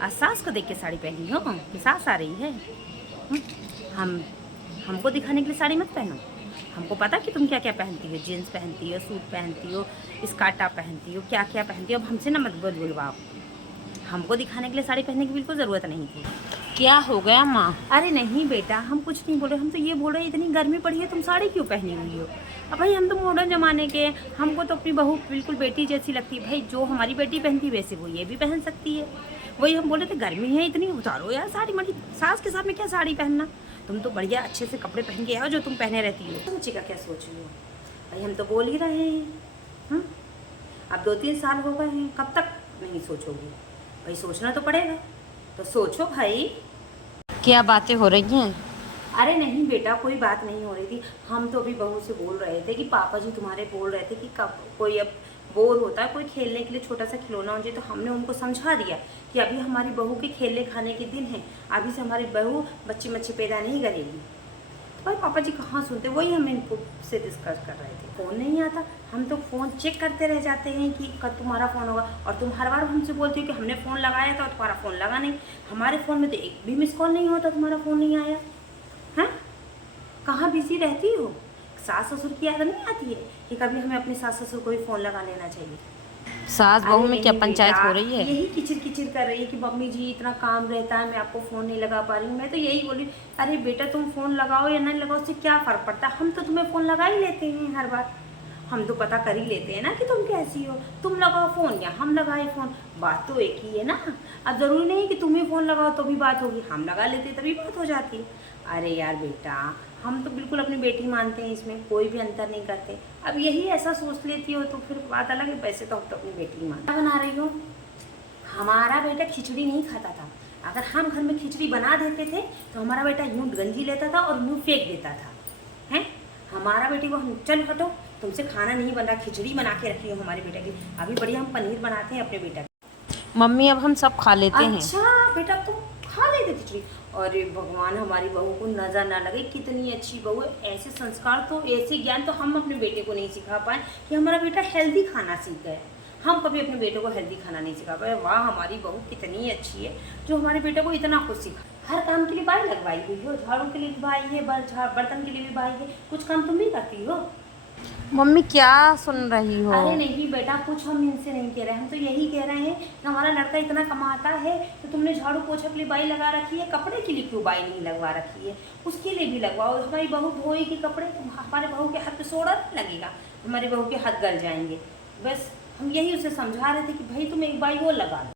आज सास को देख के साड़ी पहनी हो कि सास आ रही है? हम्म, हम हमको दिखाने के लिए साड़ी मत पहनो। हमको पता कि तुम क्या क्या पहनती हो, जीन्स पहनती हो, सूट पहनती हो, स्कर्ट टॉप पहनती हो, क्या क्या पहनती हो। अब हमसे ना मत बुलवाओ। हमको दिखाने के लिए साड़ी पहनने की बिल्कुल ज़रूरत नहीं थी। क्या हो गया माँ? अरे नहीं बेटा, हम कुछ नहीं बोल रहे। हम तो ये बोल रहे हैं इतनी गर्मी पड़ी है, तुम साड़ी क्यों पहनी हुई हो? अब भाई हम तो मॉडर्न ज़माने के हैं। हमको तो अपनी बहू बिल्कुल बेटी जैसी लगती है। भाई जो हमारी बेटी पहनती है वैसे वो ये भी पहन सकती है। वही हम बोले थे गर्मी है इतनी, उतारो यार साड़ी। मड़ी सास के साथ में क्या साड़ी पहनना। तुम तो बढ़िया अच्छे से कपड़े पहन के आओ जो तुम पहने रहती हो। सोचेगा क्या सोच रही हो? भाई हम तो बोल ही रहे हैं। हाँ, अब 2-3 साल हो गए हैं, कब तक नहीं सोचोगी? भाई सोचना तो पड़ेगा, तो सोचो भाई। क्या बातें हो रही हैं? अरे नहीं बेटा, कोई बात नहीं हो रही थी। हम तो अभी बहू से बोल रहे थे कि पापा जी तुम्हारे बोल रहे थे कि कब कोई अब बोर होता है, कोई खेलने के लिए छोटा सा खिलौना हो जाए। तो हमने उनको समझा दिया कि अभी हमारी बहू के खेलने खाने के दिन हैं। अभी से हमारी बहू बच्चे बच्चे पैदा नहीं करेगी। तो भाई पापा जी कहाँ सुनते, वही हम इनको से डिस्कस कर रहे थे। फ़ोन नहीं आता, हम तो फ़ोन चेक करते रह जाते हैं कि कब तुम्हारा फ़ोन होगा। और तुम हर बार हमसे बोलती हो कि हमने फ़ोन लगाया था और तुम्हारा फ़ोन लगा नहीं। हमारे फ़ोन में तो एक भी मिस कॉल नहीं होता, तुम्हारा फ़ोन नहीं आया। हैं, कहाँ बिजी रहती हो? सास ससुर की याद नहीं आती है कि कभी हमें अपने सास ससुर को ही फ़ोन लगा लेना चाहिए? सास बहू अरे में क्या नहीं पंचायत बेटा, हो रही है? यही किचिर किचिर कर रही है कि मम्मी जी इतना काम रहता है, मैं आपको फ़ोन नहीं लगा पा रही हूँ। मैं तो यही बोली, अरे बेटा तुम फ़ोन लगाओ या नहीं लगाओ उससे क्या फ़र्क पड़ता है? हम तो तुम्हें फ़ोन लगा ही लेते हैं हर बार। हम तो पता कर ही लेते हैं ना कि तुम कैसी हो। तुम लगाओ फ़ोन या हम लगाए फ़ोन, बात तो एक ही है ना। अब ज़रूरी नहीं कि तुम ही फ़ोन लगाओ तो भी बात होगी, हम लगा लेते तभी बात हो जाती। अरे यार बेटा, हम तो बिल्कुल अपनी बेटी मानते हैं, इसमें कोई भी अंतर नहीं करते। अब यही ऐसा सोच लेती हो तो फिर बात अलग है। वैसे तो हम तो अपनी बेटी ही मानते। क्या बना रही हो? हमारा बेटा खिचड़ी नहीं खाता था। अगर हम घर में खिचड़ी बना देते थे तो हमारा बेटा यूँ गंजी लेता था और यूँ फेंक देता था। हैं, हमारा बेटी को हम चल हटो, तुमसे खाना नहीं बन रहा, खिचड़ी बना के रखी हो हमारे बेटा की। अभी बढ़िया हम पनीर बनाते हैं अपने बेटा। मम्मी अब हम सब खा लेते हैं। अच्छा बेटा तुम खा लेते खिचड़ी? अरे भगवान, हमारी बहू को नजर ना लगे कितनी अच्छी बहू है। ऐसे संस्कार तो, ऐसे ज्ञान तो हम अपने बेटे को नहीं सिखा पाए कि हमारा बेटा हेल्दी खाना सीख गए। हम कभी अपने बेटे को हेल्दी खाना नहीं सिखा पाए। वाह, हमारी बहू कितनी अच्छी है जो हमारे बेटे को इतना कुछ सिखा। हर काम के लिए बाई लगवाई हुई हो, झाड़ू के लिए भी बाई है, बर्तन के लिए भी बाई है। कुछ काम तुम भी करती हो? मम्मी क्या सुन रही हो? अरे नहीं बेटा, कुछ हम इनसे नहीं कह रहे हैं। हम तो यही कह रहे हैं कि हमारा लड़का इतना कमाता है तो तुमने झाड़ू पोछा के लिए बाई लगा रखी है, कपड़े के लिए क्यों बाई नहीं लगवा रखी है? उसके लिए भी लगवाओ। हमारी बहू धोएगी कपड़े तो हमारे बहू के हाथ पे सोडा नहीं लगेगा, हमारे बहू के हाथ गल जाएंगे। बस हम यही उसे समझा रहे थे कि भाई तुम एक बाई वो लगा लो।